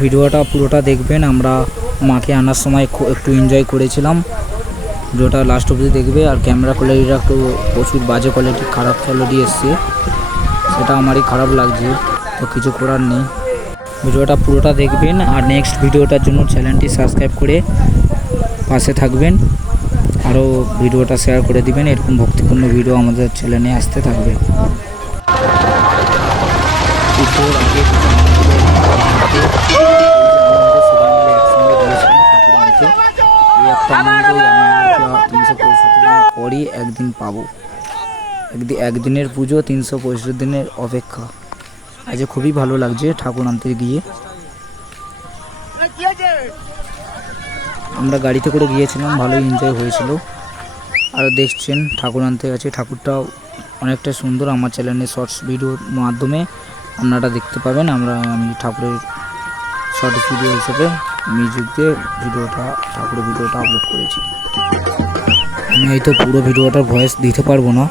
ভিডিওটা পুরোটা দেখবেন। আমরা মাকে আনার সময় একটু এনজয় করেছিলাম। ভিডিওটা লাস্ট অবধি দেখবে। আর ক্যামেরা কোয়ালিটিটা একটু প্রচুর বাজে কোয়ালিটি, খারাপ কোয়ালিটি এসছে, সেটা আমারই খারাপ লাগছে, তো কিছু করার নেই। ভিডিওটা পুরোটা দেখবেন আর নেক্সট ভিডিওটার জন্য চ্যানেলটি সাবস্ক্রাইব করে পাশে থাকবেন। আরও ভিডিওটা শেয়ার করে দিবেন। এরকম ভক্তিপূর্ণ ভিডিও আমাদের চ্যানেলে আসতে থাকবে। পরই একদিন পাবো, একদিনের পুজো 365 দিনের অপেক্ষা। আজ খুবই ভালো লাগছে ঠাকুর আনতে গিয়ে। আমরা গাড়িতে করে গিয়েছিলাম, ভালোই এনজয় হয়েছিল। আর দেখছেন ঠাকুর আনতে গেছে, ঠাকুরটাও অনেকটা সুন্দর। আমার চ্যানেলে শর্টস ভিডিওর মাধ্যমে আপনারা দেখতে পাবেন। আমি ঠাকুরের শর্টস ভিডিও হিসেবে মিউজিক দিয়ে ঠাকুরের ভিডিওটা আপলোড করেছি। আমি হয়তো পুরো ভিডিওটার ভয়েস দিতে পারবো না,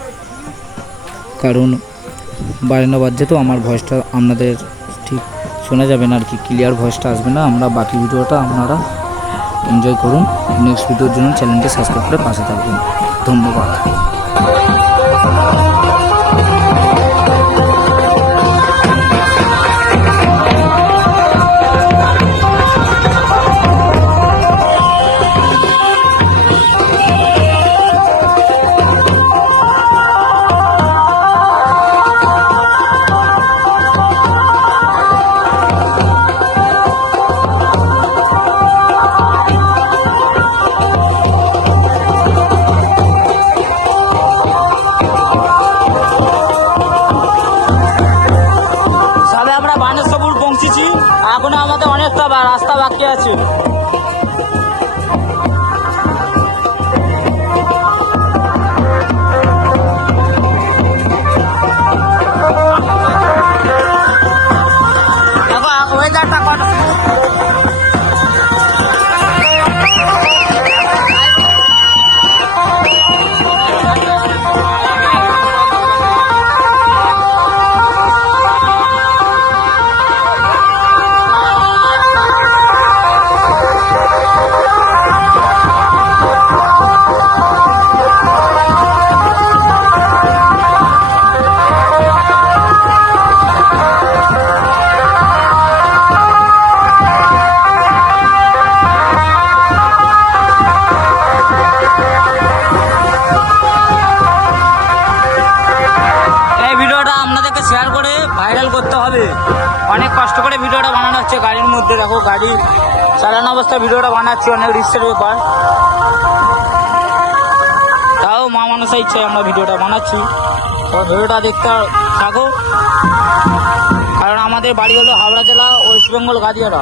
কারণ বাজনা বাজছে, তো আমার ভয়েসটা আপনাদের ঠিক শোনা যাবে না আর কি, ক্লিয়ার ভয়েসটা আসবে না। আমরা বাকি ভিডিওটা আপনারা এনজয় করুন। নেক্সট ভিডিওর জন্য চ্যানেলটি সাবস্ক্রাইব করে পাশে থাকবেন। ধন্যবাদ। এখনো আমাদের অনেকটা রাস্তা বাকি আছে। শেয়ার করে ভাইরাল করতে হবে। অনেক কষ্ট করে ভিডিওটা বানানো হচ্ছে গাড়ির মধ্যে, দেখো গাড়ি চালানো অবস্থায় ভিডিওটা বানাচ্ছি, অনেক রিস্কের ব্যাপার। তাও মা মানুষের ইচ্ছায় আমরা ভিডিওটা বানাচ্ছি, তো ভিডিওটা দেখতে থাকো। কারণ আমাদের বাড়ি হলো হাওড়া জেলা, ওয়েস্ট বেঙ্গল, গাদিয়ারা।